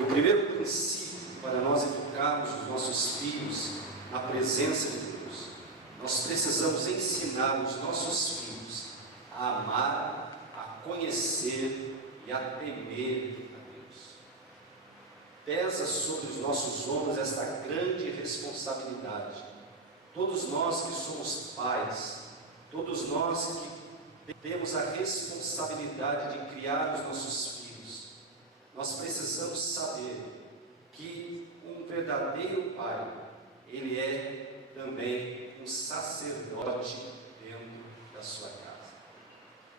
E o primeiro princípio para nós educarmos os nossos filhos na presença de Deus, nós precisamos ensinar os nossos filhos a amar, a conhecer e a temer a Deus. Pesa sobre os nossos ombros esta grande responsabilidade. Todos nós que somos pais, todos nós que temos a responsabilidade de criar os nossos filhos, nós precisamos saber que um verdadeiro pai, ele é também um sacerdote dentro da sua casa.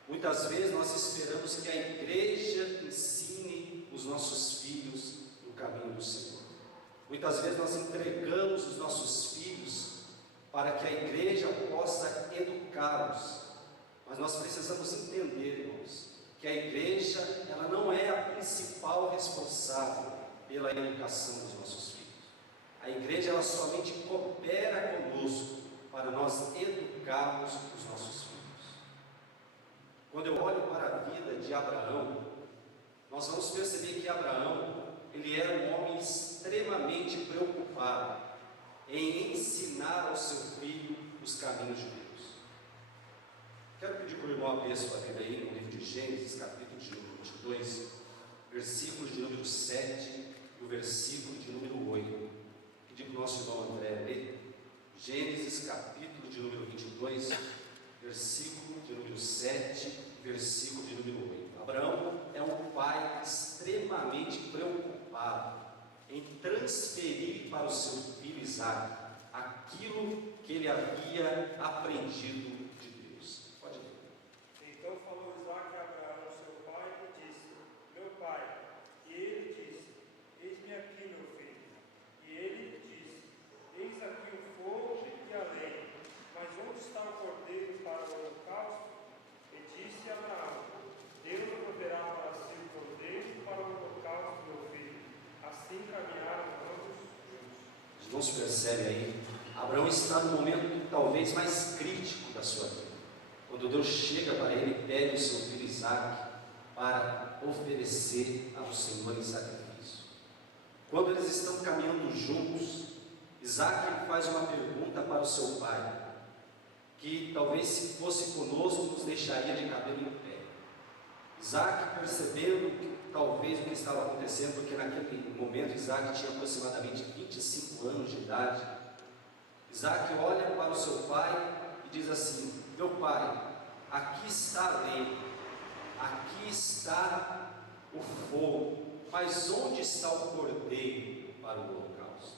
Muitas vezes nós esperamos que a igreja ensine os nossos filhos no caminho do Senhor. Muitas vezes nós entregamos os nossos filhos para que a igreja possa educá-los. Mas nós precisamos entender, irmãos, que a igreja, ela não é a principal responsável pela educação dos nossos filhos. A igreja, ela somente coopera conosco para nós educarmos os nossos filhos. Quando eu olho para a vida de Abraão, nós vamos perceber que Abraão, ele era um homem extremamente preocupado em ensinar ao seu filho os caminhos de Deus. Quero pedir para o irmão abrir a sua Bíblia aí no livro de Gênesis, capítulo de número 22, versículos de número 7 e o versículo de número 8. Pedir para o nosso irmão André ler. Gênesis, capítulo de número 22, versículo de número 7, versículo de número 8. Abraão é um pai extremamente preocupado em transferir para o seu filho Isaque aquilo que ele havia aprendido de Deus. Pode ler. Então falou Isaque a Abraão, seu pai, e disse: Meu pai. E ele disse: Eis-me aqui, meu filho. E ele disse: Eis aqui o fogo e a lenha, mas onde está o cordeiro para o holocausto? E disse Abraão: Deus proverá para si o cordeiro para o holocausto, meu filho. Assim caminharam ambos juntos. Os irmãos percebem aí, Abraão está no momento talvez mais crítico da sua vida, quando Deus chega para ele e pede o seu filho Isaque para oferecer ao Senhor em sacrifício. Quando eles estão caminhando juntos, Isaque faz uma pergunta para o seu pai, que talvez se fosse conosco nos deixaria de cabelo em pé. Isaque, percebendo que talvez o que estava acontecendo, porque naquele momento Isaque tinha aproximadamente 25 anos de idade, Isaque olha para o seu pai e diz assim: Meu pai, aqui está a lei, aqui está o fogo, mas onde está o cordeiro para o holocausto?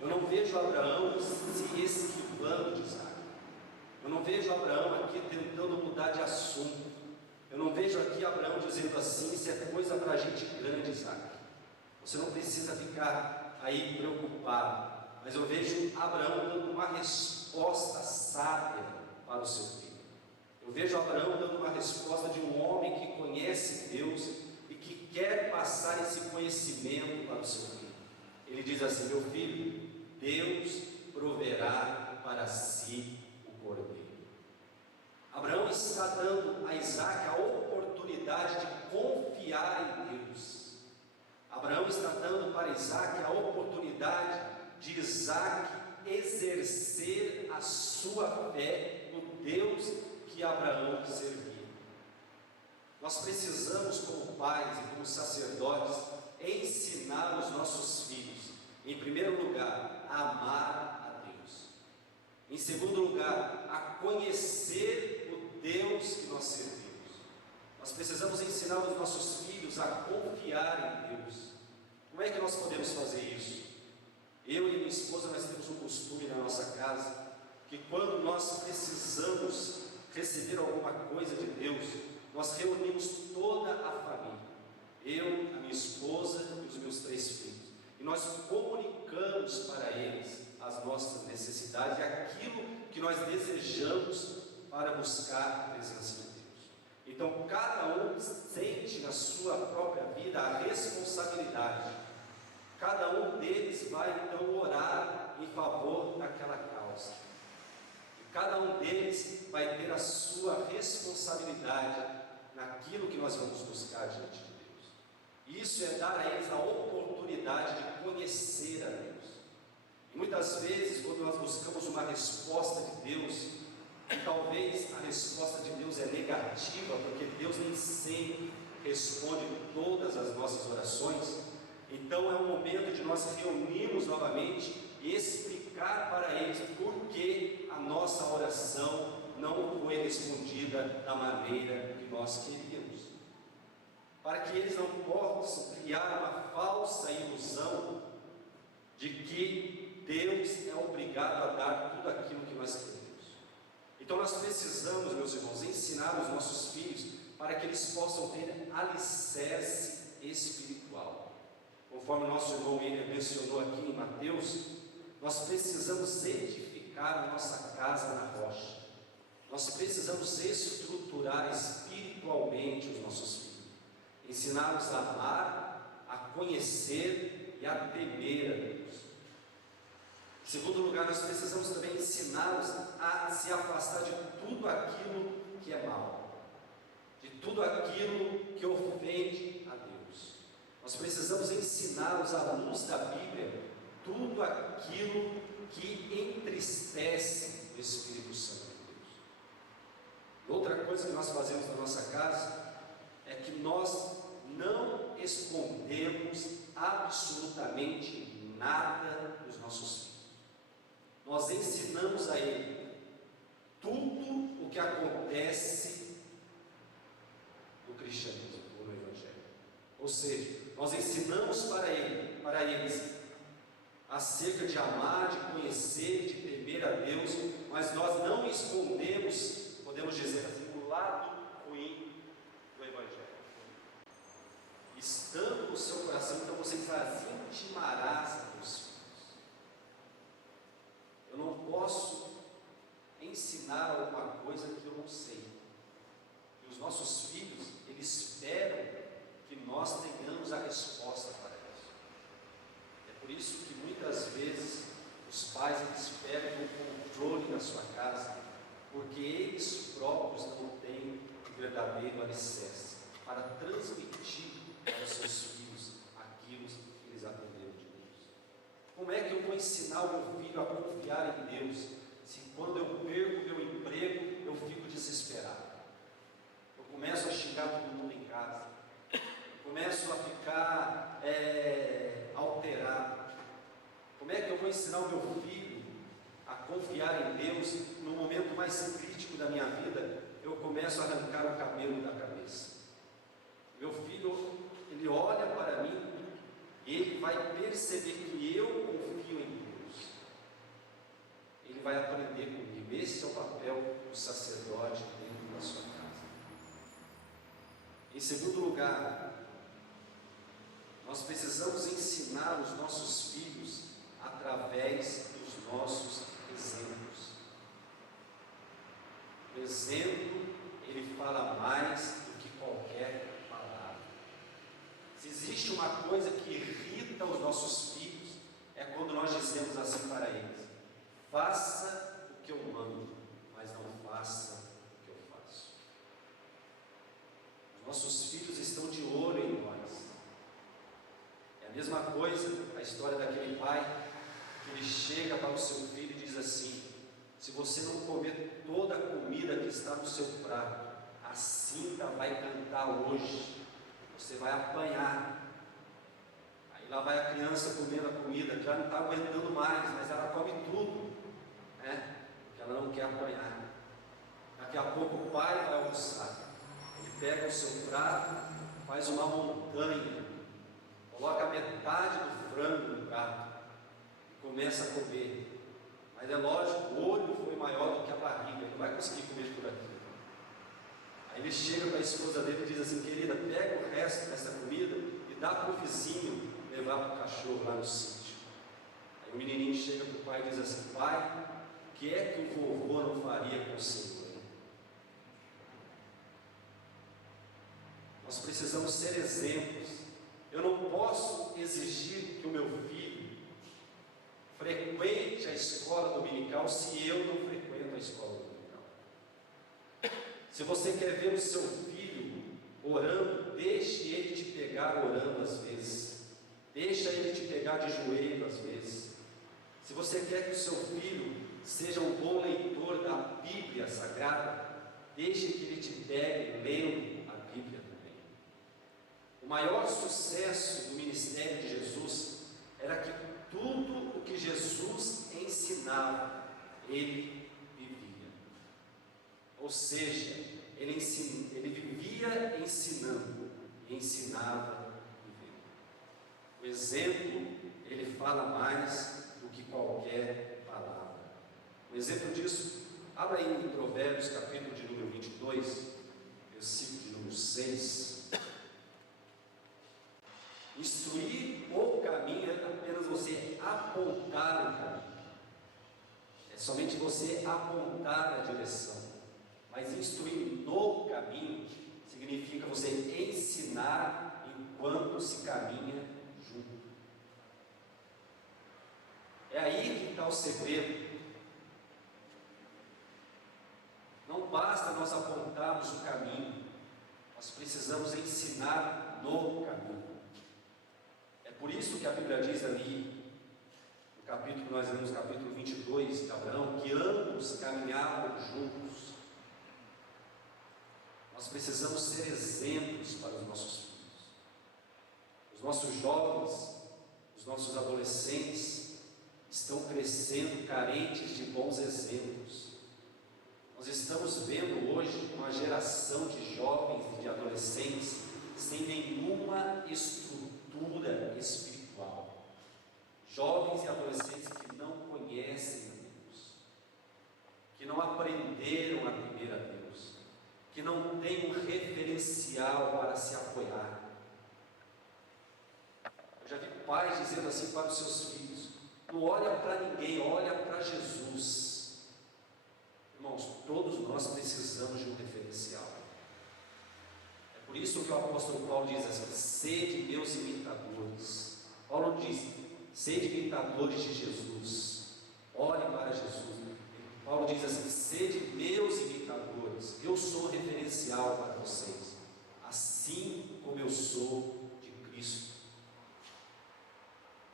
Eu não vejo Abraão se esquivando de Isaque. Eu não vejo Abraão aqui tentando mudar de assunto. Eu não vejo aqui Abraão dizendo assim: isso é coisa para gente grande, Isaque. Você não precisa ficar aí preocupado. Mas eu vejo Abraão dando uma resposta sábia para o seu filho. Eu vejo Abraão dando uma resposta de um homem que conhece Deus e que quer passar esse conhecimento para o seu filho. Ele diz assim: Meu filho, Deus proverá para si o cordeiro. Abraão está dando a Isaque a oportunidade de confiar em Deus. Abraão está dando para Isaque a oportunidade de Isaque exercer a sua fé no Deus que Abraão servia. Nós precisamos, como pais e como sacerdotes, ensinar os nossos filhos, em primeiro lugar, a amar a Deus. Em segundo lugar, a conhecer o Deus que nós servimos. Nós precisamos ensinar os nossos filhos a confiar em Deus. Como é que nós podemos fazer isso? Eu e minha esposa, nós temos um costume na nossa casa, que quando nós precisamos receber alguma coisa de Deus, nós reunimos toda a família, eu, a minha esposa e os meus 3 filhos, e nós comunicamos para eles as nossas necessidades e aquilo que nós desejamos para buscar a presença de Deus. Então cada um sente na sua própria vida a responsabilidade. Cada um deles vai então orar em favor daquela causa. E cada um deles vai ter a sua responsabilidade naquilo que nós vamos buscar diante de Deus. Isso é dar a eles a oportunidade de conhecer a Deus. E muitas vezes, quando nós buscamos uma resposta de Deus, e talvez a resposta de Deus é negativa, porque Deus nem sempre responde todas as nossas orações, então é o momento de nós reunirmos novamente e explicar para eles por que a nossa oração não foi respondida da maneira que nós queríamos, para que eles não possam criar uma falsa ilusão de que Deus é obrigado a dar tudo aquilo que nós queremos. Então nós precisamos, meus irmãos, ensinar os nossos filhos para que eles possam ter alicerce espiritual. Conforme o nosso irmão William mencionou aqui em Mateus, nós precisamos edificar a nossa casa na rocha. Nós precisamos estruturar espiritualmente os nossos filhos, ensiná-los a amar, a conhecer e a temer a Deus. Em segundo lugar, nós precisamos também ensiná-los a se afastar de tudo aquilo que é mal, de tudo aquilo que ofende a Deus. Nós precisamos ensiná-los à luz da Bíblia tudo aquilo que entristece o Espírito Santo de Deus. Outra coisa que nós fazemos na nossa casa é que nós não escondemos absolutamente nada dos nossos filhos. Nós ensinamos a ele tudo o que acontece no cristianismo, ou no Evangelho. Ou seja, nós ensinamos para eles acerca de amar, de conhecer, de temer a Deus, mas nós não escondemos, podemos dizer assim, o lado ruim do Evangelho. Estando no seu coração, então você intimarás a Deus. Eu não posso ensinar alguma coisa que eu não sei. E os nossos filhos, eles esperam que nós tenhamos a resposta para isso. É por isso que muitas vezes os pais eles perdem o controle da sua casa, porque eles próprios não têm o verdadeiro alicerce para transmitir aos seus filhos aquilo que eles aprenderam de Deus. Como é que eu vou ensinar o meu filho a confiar em Deus, se quando eu perco meu emprego, eu fico desesperado? Eu começo a xingar todo mundo em casa, eu começo a ficar alterado. Como é que eu vou ensinar o meu filho a confiar em Deus no momento mais crítico da minha vida? Eu começo a arrancar o cabelo da cabeça. Meu filho, ele olha para mim, ele vai perceber que eu confio em Deus. Ele vai aprender comigo. Esse é o papel do sacerdote dentro da sua casa. Em segundo lugar, nós precisamos ensinar os nossos filhos através dos nossos exemplos. O exemplo, ele fala mais do que qualquer palavra. Se existe uma coisa que irrita os nossos filhos, é quando nós dizemos assim para eles: faça o que eu mando, mas não faça o que eu faço. Os nossos filhos estão de olho em nós. É a mesma coisa a história daquele pai que ele chega para o seu filho e diz assim: se você não comer toda a comida que está no seu prato, a cinta vai cantar hoje, você vai apanhar. Aí lá vai a criança comendo a comida, já não está aguentando mais, mas ela come tudo, né? Porque ela não quer apanhar. Daqui a pouco o pai vai almoçar, ele pega o seu prato, faz uma montanha, coloca metade do frango no prato e começa a comer. Mas é lógico, o olho foi maior do que a barriga, ele não vai conseguir comer tudo aquilo. Aí ele chega para a esposa dele e diz assim: querida, pega o resto dessa comida e dá para o vizinho levar para o cachorro lá no sítio. Aí o menininho chega para o pai e diz assim: pai, o que é que o vovô não faria com o Senhor? Nós precisamos ser exemplos. Eu não posso exigir que o meu filho frequente a escola dominical se eu não frequento a escola dominical. Se você quer ver o seu filho orando, dê deixe Ele te pegar orando às vezes, deixa Ele te pegar de joelho às vezes. Se você quer que o seu filho seja um bom leitor da Bíblia Sagrada, deixe que ele te pegue lendo a Bíblia também. O maior sucesso do ministério de Jesus era que tudo o que Jesus ensinava, ele vivia. Ou seja, ele vivia ensinando e ensinava vivendo. O exemplo, ele fala mais do que qualquer palavra. Um exemplo disso, abra aí em Provérbios, capítulo de número 22, versículo de número 6. Instruir o caminho é apenas você apontar o caminho, é somente você apontar a direção. Mas instruir no caminho significa você ensinar enquanto se caminha junto. É aí que está o segredo. Não basta nós apontarmos o caminho, nós precisamos ensinar no caminho. É por isso que a Bíblia diz ali, no capítulo que nós lemos, capítulo 22 de Abraão, que ambos caminhavam juntos. Nós precisamos ser exemplos para os nossos filhos. Os nossos jovens, os nossos adolescentes estão crescendo carentes de bons exemplos. Nós estamos vendo hoje uma geração de jovens e de adolescentes sem nenhuma estrutura espiritual. Jovens e adolescentes que não conhecem a Deus, que não aprenderam a temer a Deus, que não têm um referencial para se apoiar. Eu já vi pais dizendo assim para os seus filhos: não olha para ninguém, olha para Jesus. Irmãos, todos nós precisamos de um referencial. É por isso que o apóstolo Paulo diz assim: sede meus imitadores. Paulo não diz: sede imitadores de Jesus, olhe para Jesus. Paulo diz assim: sede meus imitadores. Eu sou referencial para vocês, assim como eu sou de Cristo.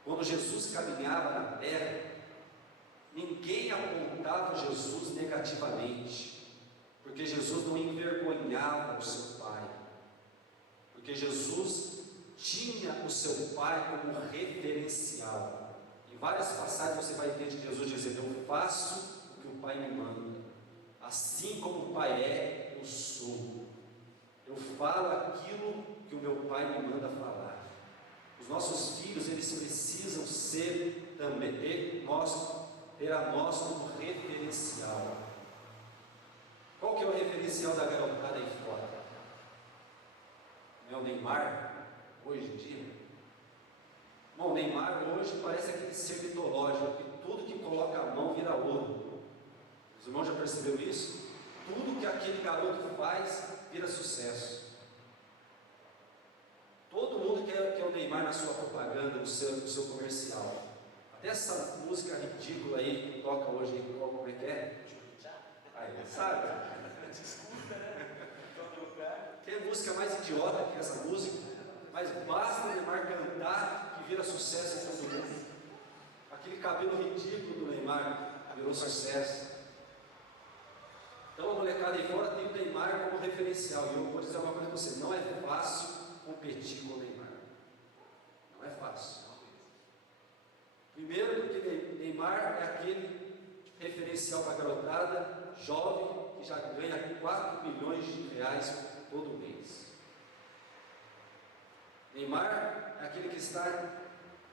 Quando Jesus caminhava na terra, ninguém apontava Jesus negativamente, porque Jesus não envergonhava o seu Pai, porque Jesus tinha o seu Pai como referencial. Em várias passagens você vai ver de Jesus dizendo: eu faço o que o Pai me manda, assim como o Pai é, eu sou. Eu falo aquilo que o meu Pai me manda falar. Os nossos filhos, eles precisam ser também, ter a nós como referencial. Qual que é o referencial da garotada aí fora? Não é o Neymar, hoje em dia? Bom, o Neymar hoje parece aquele ser mitológico, que tudo que coloca a mão vira ouro. Os irmãos já perceberam isso? Tudo que aquele garoto faz vira sucesso. Todo mundo quer o Neymar na sua propaganda, no seu comercial. Até essa música ridícula aí que toca hoje, como é que é? Aí, sabe? Escuta, né? Todo lugar. Tem música mais idiota que essa música, mas basta o Neymar cantar que vira sucesso em todo mundo. Aquele cabelo ridículo do Neymar virou sucesso. Então a molecada aí fora tem o Neymar como referencial. E eu vou dizer uma coisa para você: não é fácil competir com o Neymar. Não é fácil. Primeiro, porque Neymar é aquele referencial para a garotada jovem que já ganha 4 milhões de reais todo mês. Neymar é aquele que está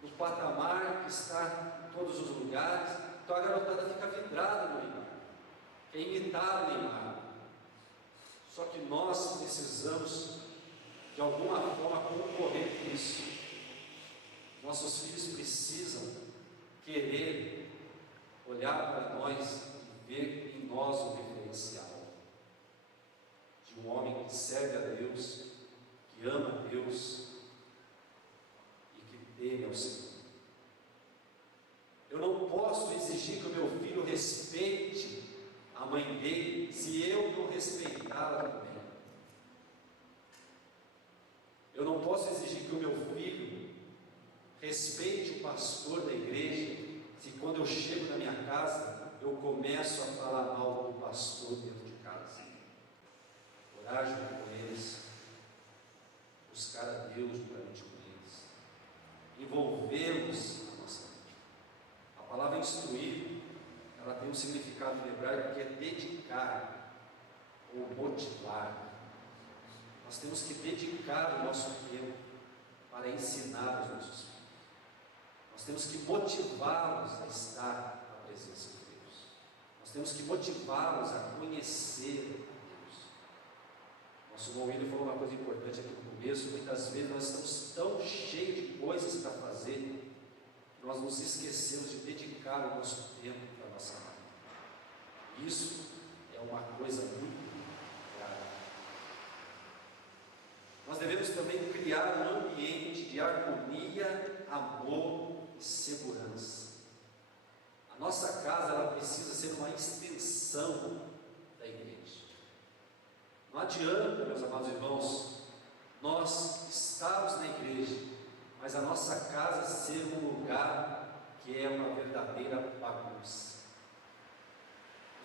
no patamar, que está em todos os lugares. Então a garotada fica vidrada no Neymar, quer imitar o Neymar. Só que nós precisamos de alguma forma concorrer com isso. Nossos filhos precisam querer olhar para nós e ver em nós o referencial de um homem que serve a Deus, que ama a Deus e que teme ao Senhor. Eu não posso exigir que o meu filho respeite a mãe dele se eu não respeitá-la também. respeite o pastor da igreja, se quando eu chego na minha casa, eu começo a falar mal do pastor dentro de casa? Orar junto com eles, buscar a Deus juntamente com eles, envolvê-los na nossa vida. A palavra instruir, ela tem um significado em hebraico que é dedicar ou motivar. Nós temos que dedicar o nosso tempo para ensinar os nossos filhos. Nós temos que motivá-los a estar na presença de Deus. Nós temos que motivá-los a conhecer Deus. Nosso irmão William falou uma coisa importante aqui no começo. Muitas vezes nós estamos tão cheios de coisas para fazer, que nós nos esquecemos de dedicar o nosso tempo para a nossa vida. Isso é uma coisa muito grave. Nós devemos também criar um ambiente de harmonia, amor e segurança. A nossa casa, ela precisa ser uma extensão da igreja. Não adianta, meus amados irmãos, nós estarmos na igreja, mas a nossa casa ser um lugar que é uma verdadeira bagunça.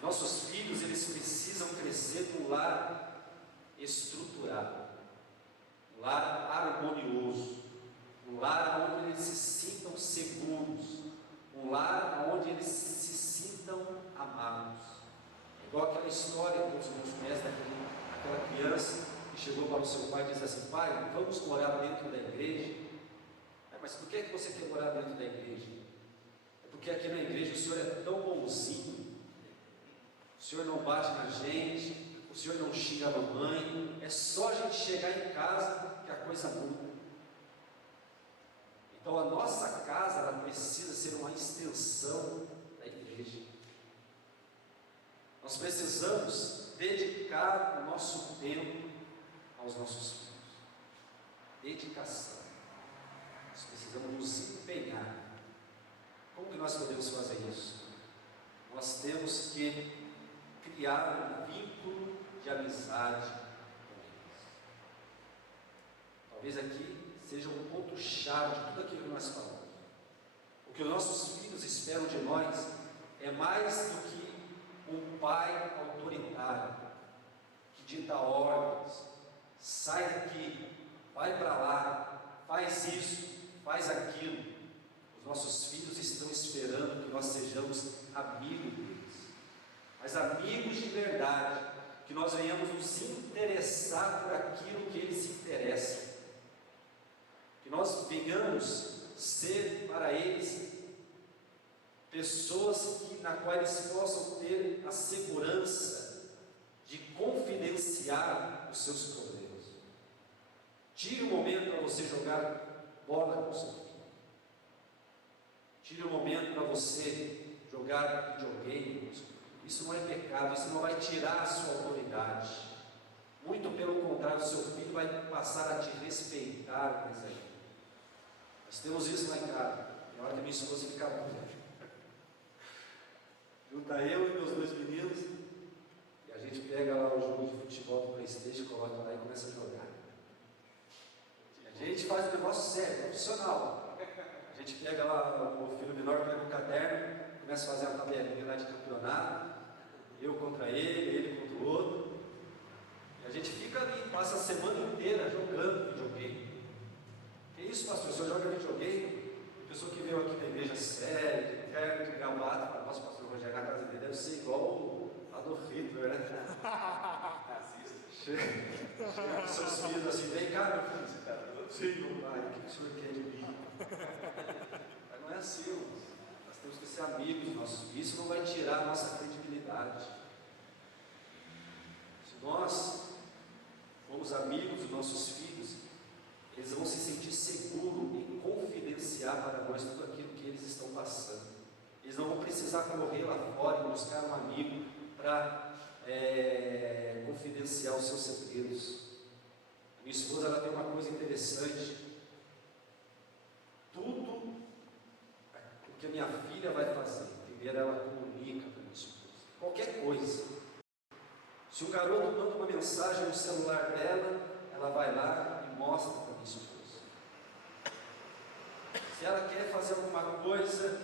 Nossos filhos, eles precisam crescer num lar estruturado, um lar harmonioso, um lar onde eles se sintam seguros, um lar onde eles se sintam amados. É igual aquela história que os irmãos conhecem daquela criança que chegou para o seu pai e disse assim: pai, vamos morar dentro da igreja. Mas por que você quer morar dentro da igreja? É porque aqui na igreja o senhor é tão bonzinho, o senhor não bate na gente, o senhor não xinga a mamãe, é só a gente chegar em casa que a coisa muda. Então a nossa casa, ela precisa ser uma extensão da igreja. Nós precisamos dedicar o nosso tempo aos nossos filhos. Dedicação. Nós precisamos nos empenhar. Como que nós podemos fazer isso? Nós temos que criar um vínculo de amizade com eles. Talvez aqui seja um ponto-chave de tudo aquilo que nós falamos. O que os nossos filhos esperam de nós é mais do que um pai autoritário, que dita ordens, sai daqui, vai para lá, faz isso, faz aquilo. Os nossos filhos estão esperando que nós sejamos amigos deles, mas amigos de verdade, que nós venhamos nos interessar por aquilo que eles se interessam, que nós venhamos ser para eles pessoas na qual eles possam ter a segurança de confidenciar os seus problemas. Tire um momento para você jogar bola com o seu filho. Tire um momento para você jogar videogame com o seu filho. Isso não é pecado, isso não vai tirar a sua autoridade. Muito pelo contrário, o seu filho vai passar a te respeitar mais ainda. Nós temos isso lá em casa. Na hora que minha esposa fica muito. Junta eu e meus dois meninos, e a gente pega lá o jogo de futebol do PlayStation, coloca lá e começa a jogar. A gente faz um negócio sério, profissional. A gente pega lá, o filho menor pega o caderno, começa a fazer a tabelinha lá de campeonato, eu contra ele contra o outro, e a gente fica ali, passa a semana inteira jogando videogame. Que isso, pastor? O senhor joga videogame? A pessoa que veio aqui da igreja séria, de terno, de gravata, fala: nossa, pastor Rogério, na casa dele deve ser igual o Adolf Hitler, né? Chega com seus filhos assim: vem cá, meu filho, você está todo sim, pai, o que o senhor quer de mim? Mas não é assim, irmãos. Nós temos que ser amigos dos nossos filhos. Isso não vai tirar a nossa credibilidade. Se nós formos amigos dos nossos filhos, eles vão se sentir seguros em confidenciar para nós tudo aquilo que eles estão passando. Eles não vão precisar correr lá fora e buscar um amigo para confidenciar os seus segredos. Minha esposa, ela tem uma coisa interessante. Tudo o que a minha filha vai fazer, primeiro ela comunica para a minha esposa. Qualquer coisa. Se um garoto manda uma mensagem no celular dela, ela vai lá e mostra para a minha esposa. Se Se ela quer fazer alguma coisa,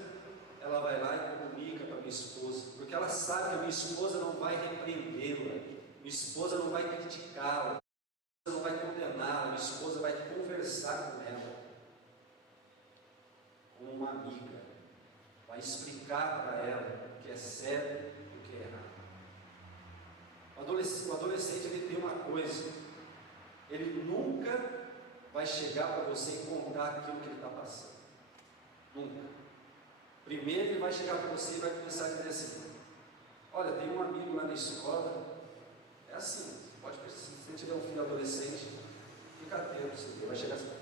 ela vai lá e comunica para minha esposa, porque ela sabe que a minha esposa não vai repreendê-la, minha esposa não vai criticá-la, minha esposa não vai condená-la, minha esposa vai conversar com ela, como uma amiga, vai explicar para ela o que é certo e o que é errado. O adolescente ele tem uma coisa, ele nunca vai chegar para você e contar aquilo que ele está passando, nunca. Primeiro ele vai chegar para você e vai começar a dizer assim: olha, tem um amigo lá na escola, é assim, pode perceber, se você tiver um filho adolescente, fica atento, você vai chegar assim,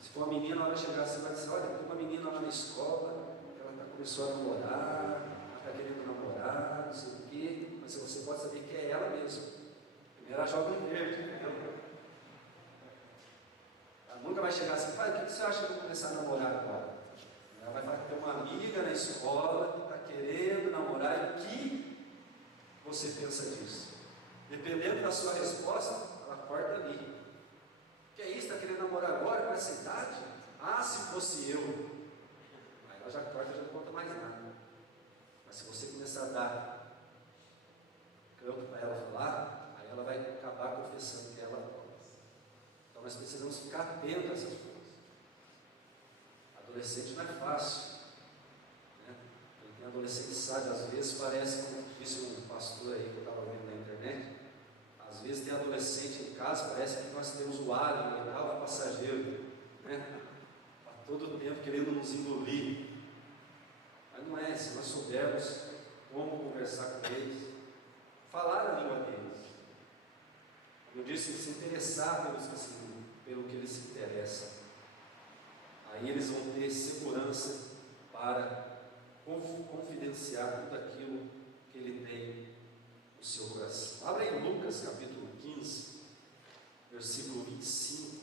se for uma menina, ela vai chegar assim, vai dizer: olha, tem uma menina lá na escola, ela começou a namorar, ela está querendo namorar, não sei o quê, mas você pode saber que é ela mesma. Primeiro ela joga em verde, entendeu? Ela nunca vai chegar assim: pai, o que você acha que eu vou começar a namorar agora? Ela vai falar que tem uma amiga na escola que está querendo namorar. E o que você pensa disso? Dependendo da sua resposta, ela corta ali. Que é isso? Está querendo namorar agora, com essa idade? Ah, se fosse eu. Aí ela já corta, já não conta mais nada. Mas se você começar a dar campo para ela falar, aí ela vai acabar confessando que ela pode. Então nós precisamos ficar atentos a essas coisas. Adolescente não é fácil, né? Quem tem adolescente sabe, às vezes parece, como disse um pastor aí que eu estava vendo na internet, às vezes tem adolescente em casa, parece que nós temos o alho, o oitavo passageiro, né? Está todo o tempo querendo nos engolir. Mas não é, se nós soubermos como conversar com eles, falar a língua deles, como eu disse, se interessar pelo que eles se interessam. Aí eles vão ter segurança para confidenciar tudo aquilo que ele tem no seu coração. Abra em Lucas capítulo 15, versículo 25,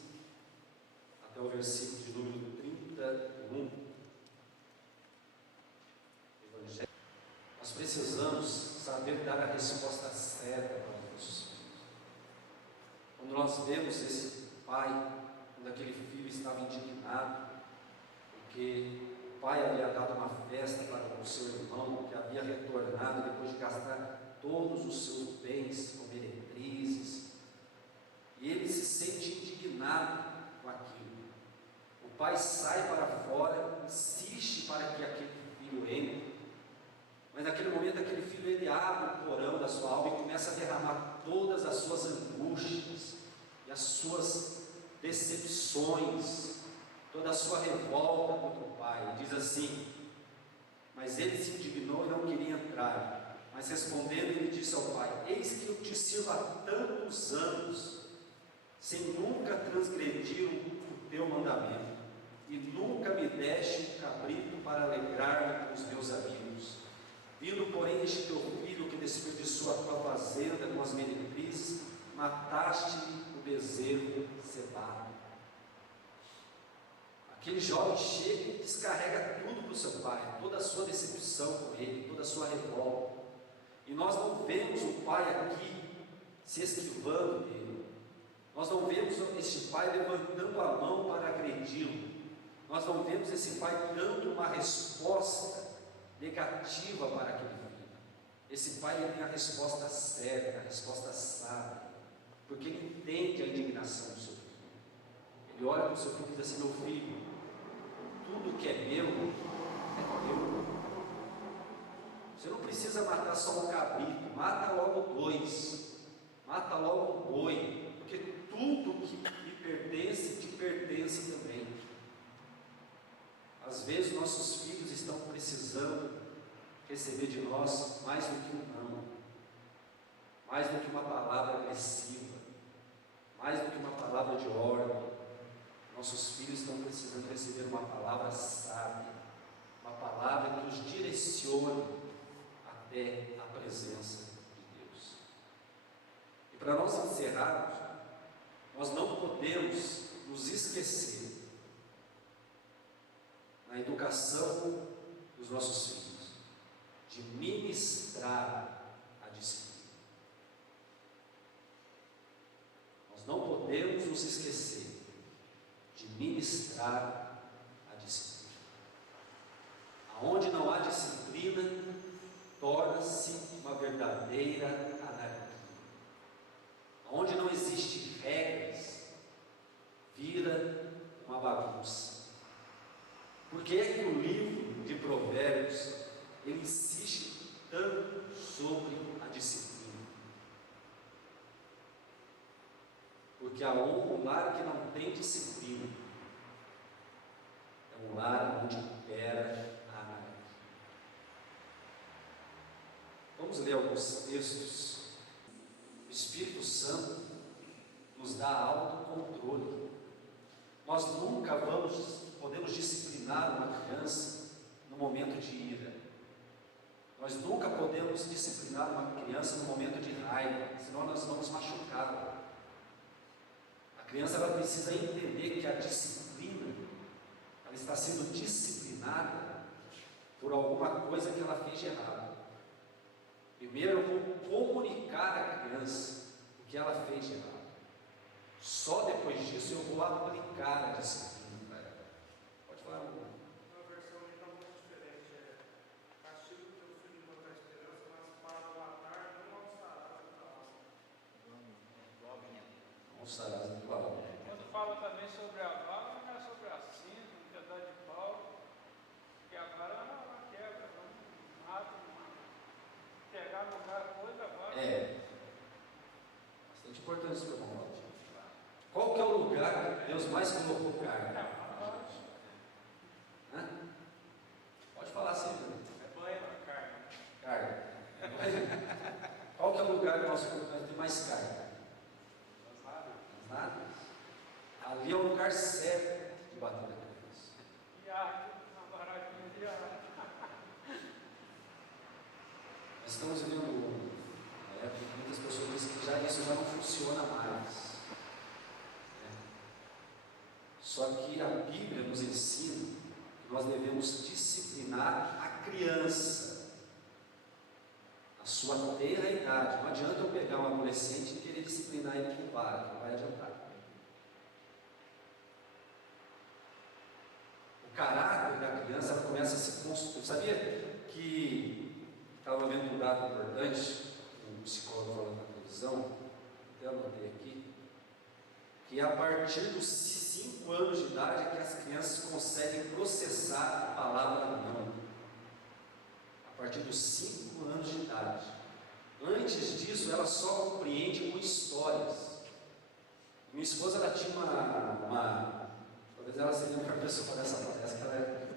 até o versículo de número 31. Evangelho. Nós precisamos saber dar a resposta certa para os nossos filhos. Quando nós vemos esse pai, quando aquele filho estava indignado, porque o pai havia dado uma festa para o seu irmão, que havia retornado depois de gastar todos os seus bens com meretrizes, e ele se sente indignado com aquilo. O pai sai para fora, insiste para que aquele filho entre, mas naquele momento aquele filho ele abre o porão da sua alma e começa a derramar todas as suas angústias e as suas decepções, toda a sua revolta contra o pai. Ele diz assim: mas ele se indignou e não queria entrar, mas respondendo ele disse ao pai: eis que eu te sirvo há tantos anos, sem nunca transgredir o teu mandamento, e nunca me deste um cabrito para alegrar-me com os meus amigos. Vindo porém este teu filho que desperdiçou a tua fazenda com as meretrizes, mataste-lhe o bezerro cevado. Aquele jovem chega e descarrega tudo para o seu pai, toda a sua decepção com ele, toda a sua revolta. E nós não vemos o pai aqui se esquivando dele. Nós não vemos este pai levantando a mão para agredi-lo. Nós não vemos esse pai dando uma resposta negativa para aquele filho. Esse pai ele tem a resposta certa, a resposta sábia, porque ele entende a indignação do seu filho. Ele olha para o seu filho e diz assim: meu filho, tudo que é meu, é meu. Você não precisa matar só um cabrito, mata logo dois, mata logo um boi, porque tudo que lhe pertence, te pertence também. Às vezes nossos filhos estão precisando receber de nós mais do que um não, mais do que uma palavra agressiva, mais do que uma palavra de ordem. Nossos filhos estão precisando receber uma palavra sábia, uma palavra que os direcione até a presença de Deus. E para nós encerrarmos, nós não podemos nos esquecer na educação dos nossos filhos de ministrar a disciplina. Nós não podemos nos esquecer de ministrar a disciplina. Por que é que o livro de Provérbios ele insiste tanto sobre a disciplina? Porque um lar que não tem disciplina é um lar onde impera a anarquia. Vamos ler alguns textos. O Espírito Santo nos dá autocontrole. Nós nunca podemos disciplinar uma criança no momento de ira. Nós nunca podemos disciplinar uma criança no momento de raiva, senão nós vamos machucá-la. A criança ela precisa entender que a disciplina, ela está sendo disciplinada por alguma coisa que ela fez de errado. Primeiro eu vou comunicar à criança o que ela fez de errado. Só depois disso eu vou aplicar a disciplina para ela. Pode falar, amor. Uma versão ali está muito diferente. Castigo do teu filho não dá esperança, mas para o matar não alçarás a tua alma. Não alçarás a tua alma. Quando fala também sobre a vara, não é sobre a cinta, um pedaço de pau, porque a vara ela quebra, não mata, pegar no lugar coisa, a vara. É bastante importante isso que eu vou falar. Qual que é o lugar que Deus mais colocou carne? Hã? Pode falar assim, É banho na carne. carne. Qual que é o lugar que nós colocamos mais carne? Nada. Ali é o lugar certo de bater na criança. E arde, uma varadinha de arde. Nós estamos vivendo uma época que muitas pessoas dizem que isso já não funciona mais. Só que a Bíblia nos ensina que nós devemos disciplinar a criança na sua tenra idade. Não adianta eu pegar um adolescente e querer disciplinar ele com vara, que não vai adiantar. O caráter da criança ela começa a se construir. Sabia que estava vendo um dado importante, um psicólogo falando na televisão, até anotei aqui, que a partir dos 5 anos de idade é que as crianças conseguem processar a palavra não. A partir dos 5 anos de idade. Antes disso, ela só compreende com histórias. Minha esposa, ela tinha talvez ela seria uma pessoa dessa palestra que ela é.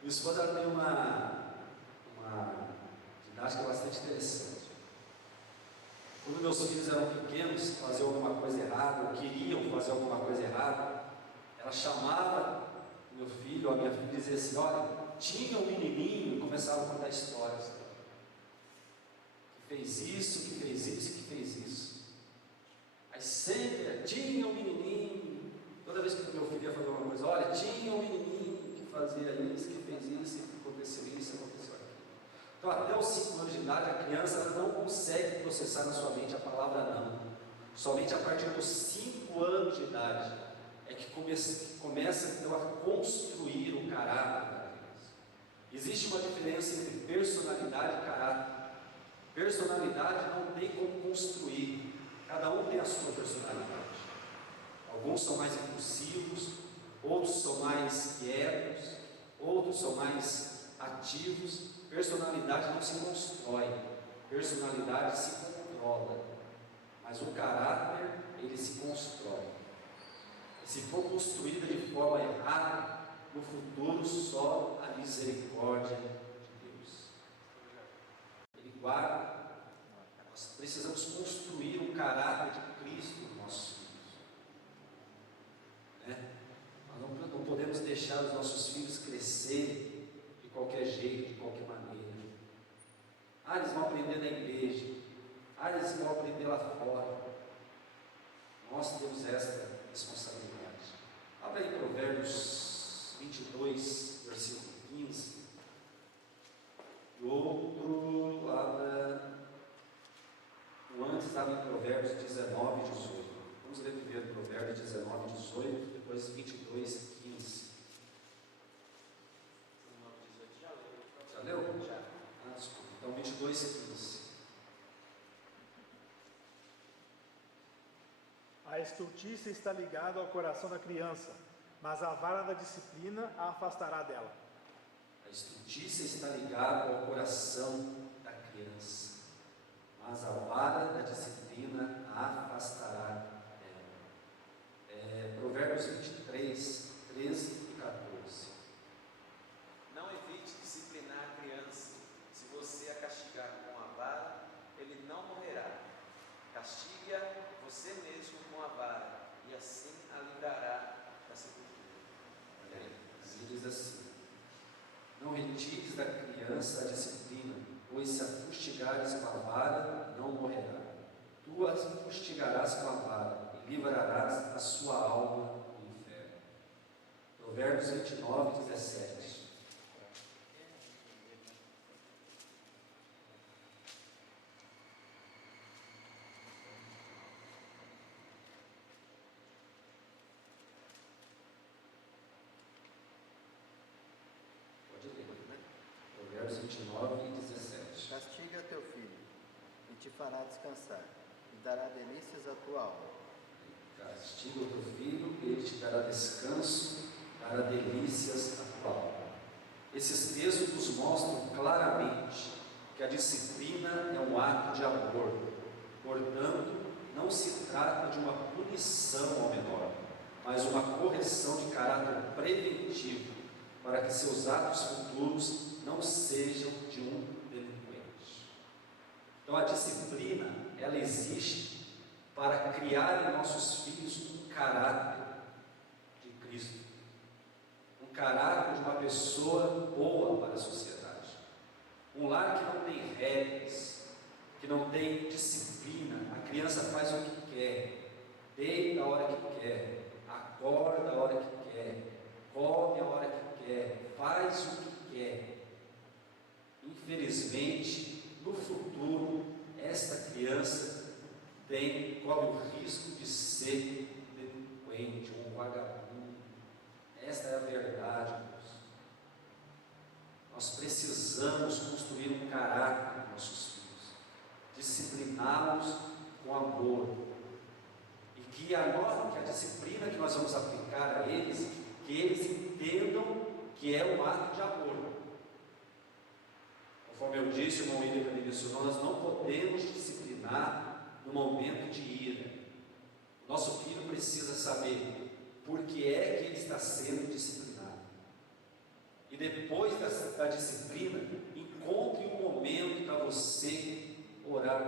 Minha esposa, ela tem uma didática bastante interessante. Quando meus filhos eram pequenos, faziam alguma coisa errada, ou queriam fazer alguma coisa errada, ela chamava o meu filho ou a minha filha e dizia assim: olha, tinha um menininho, e começava a contar histórias. Que fez isso, que fez isso, que fez isso. Aí sempre tinha um menininho, toda vez que o meu filho ia fazer uma coisa, olha, tinha um menininho que fazia isso, que fez isso, que aconteceu isso, aconteceu aquilo. Então, até os 5 anos de idade, a criança ela não consegue processar na sua mente a palavra não. Somente a partir dos 5 anos de idade é que começa então a construir o caráter da criança. Existe uma diferença entre personalidade e caráter. Personalidade não tem como construir. Cada um tem a sua personalidade. Alguns são mais impulsivos, outros são mais quietos, outros são mais ativos. Personalidade não se constrói, personalidade se controla, mas o caráter ele se constrói. E se for construída de forma errada, no futuro só a misericórdia de Deus. Ele guarda. Nós precisamos construir um caráter de Cristo nos nossos filhos. Nós não podemos deixar os nossos filhos crescerem de qualquer jeito, de qualquer maneira. Eles vão aprender na igreja. Eles vão aprender lá fora. Nós temos esta responsabilidade. Abra aí Provérbios 22, versículo 15. E outro, o antes estava em Provérbios 19, 18. Vamos ler primeiro Provérbios 19, 18, depois 22, 15. Já leu? Já. Desculpa. Então 22, 15. A estultícia está ligada ao coração da criança, mas a vara da disciplina a afastará dela. A estutícia está ligada ao coração da criança, mas a vara da disciplina a afastará dela. Provérbios 23, 13 e 14. Não evite disciplinar a criança. Se você a castigar com a vara, ele não morrerá. Castigue-a você mesmo com a vara, e assim a livrará da sepultura. Olha aí, diz assim: não retires da criança a disciplina, pois se a fustigares com a vara, não morrerá. Tu a fustigarás com a vara, e livrarás a sua alma do inferno. Provérbios 29, 17. Provérbios 29 e 17. Castiga teu filho, e te fará descansar, e dará delícias à tua alma. Castiga o teu filho, ele te dará descanso, dará delícias à tua alma. Esses textos nos mostram claramente que a disciplina é um ato de amor. Portanto, não se trata de uma punição ao menor, mas uma correção de caráter preventivo, para que seus atos futuros não sejam de um delinquente. Então a disciplina, ela existe para criar em nossos filhos um caráter de Cristo, um caráter de uma pessoa boa para a sociedade. Um lar que não tem regras, que não tem disciplina, a criança faz o que quer, deita a hora que quer, acorda a hora que quer, come a hora que quer, faz o que quer. Infelizmente, no futuro, esta criança corre o risco de ser um delinquente, um vagabundo. Esta é a verdade, irmãos. Nós precisamos construir um caráter nos nossos filhos, discipliná-los com amor, e que a disciplina que nós vamos aplicar a eles, que eles entendam que é um ato de amor. Conforme eu disse, o irmão William também mencionou, nós não podemos disciplinar no momento de ira. Nosso filho precisa saber por que é que ele está sendo disciplinado. E depois da disciplina, encontre um momento para você orar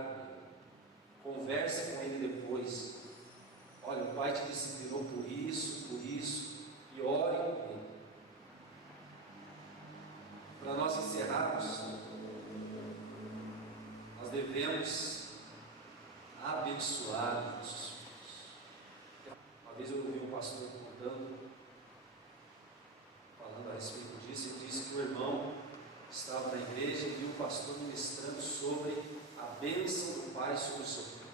com ele. Converse com ele depois. Olha, o pai te disciplinou por isso, e ore com ele. Para nós encerrarmos, nós devemos abençoar os nossos filhos. Uma vez eu ouvi um pastor falando a respeito disso, e disse que o irmão estava na igreja e viu o pastor ministrando sobre a bênção do pai sobre o seu filho.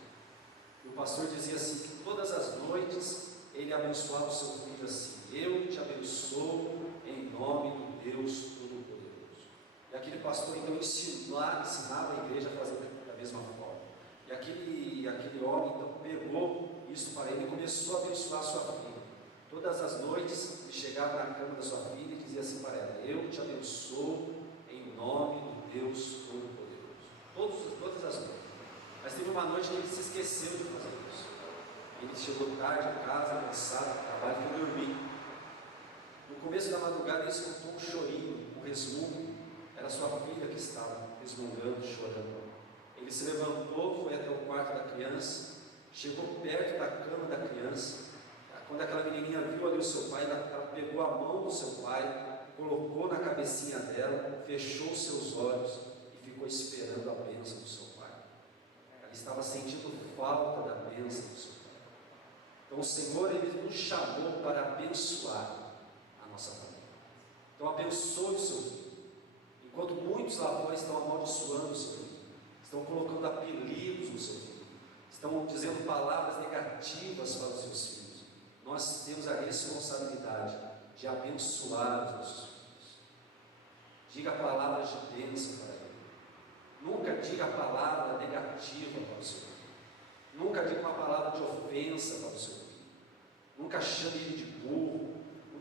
E o pastor dizia assim, que todas as noites ele abençoava o seu filho assim: eu te abençoo em nome do Deus Todo-Poderoso. E aquele pastor então ensinava a igreja a fazer da mesma forma. E aquele homem então pegou isso para ele e começou a abençoar a sua filha. Todas as noites ele chegava na cama da sua filha e dizia assim para ela: eu te abençoo em nome do Deus Todo-Poderoso. Todas as noites. Mas teve uma noite que ele se esqueceu de fazer isso. Ele chegou tarde em casa, cansado do trabalho, e foi dormir. No começo da madrugada ele escutou um chorinho, um resmungo. Era sua filha que estava resmungando, chorando. Ele se levantou, foi até o quarto da criança, chegou perto da cama da criança. Quando aquela menininha viu ali o seu pai, ela pegou a mão do seu pai, colocou na cabecinha dela, fechou os seus olhos e ficou esperando a bênção do seu pai. Ela estava sentindo falta da bênção do seu pai. Então o Senhor, Ele nos chamou para abençoar a nossa família. Então abençoe o seu filho. Enquanto muitos lá fora estão amaldiçoando o seu filho, estão colocando apelidos no seu filho, estão dizendo palavras negativas para os seus filhos, nós temos a responsabilidade de abençoar os nossos filhos. Diga palavras de bênção para ele. Nunca diga palavra negativa para o seu filho. Nunca diga uma palavra de ofensa para o seu filho. Nunca chame ele de burro.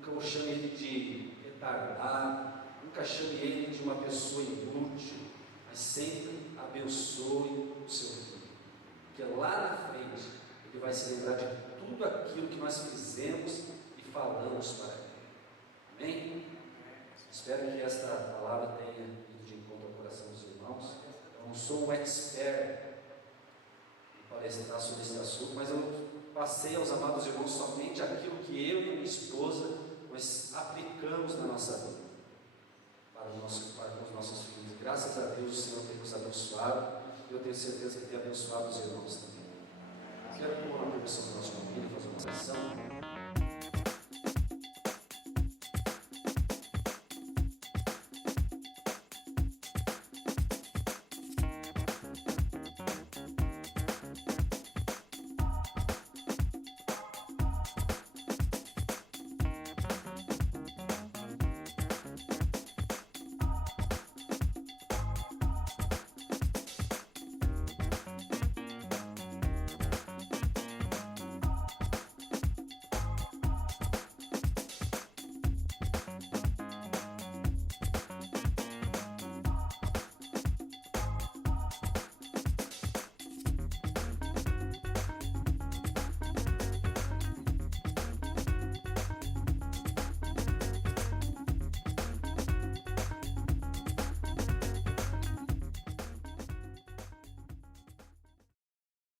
Nunca chame ele de retardado, nunca chame ele de uma pessoa inútil, mas sempre abençoe o seu filho, porque lá na frente ele vai se lembrar de tudo aquilo que nós fizemos e falamos para ele. Amém? Espero que esta palavra tenha ido de encontro ao coração dos irmãos. Eu não sou um expert em palestrar sobre esse assunto, mas eu passei aos amados irmãos somente aquilo que eu e minha esposa nós aplicamos na nossa vida para os nossos filhos. Graças a Deus o Senhor tem nos abençoado e eu tenho certeza que tem abençoado os irmãos também. Quero, com a permissão da nossa família, fazer uma oração.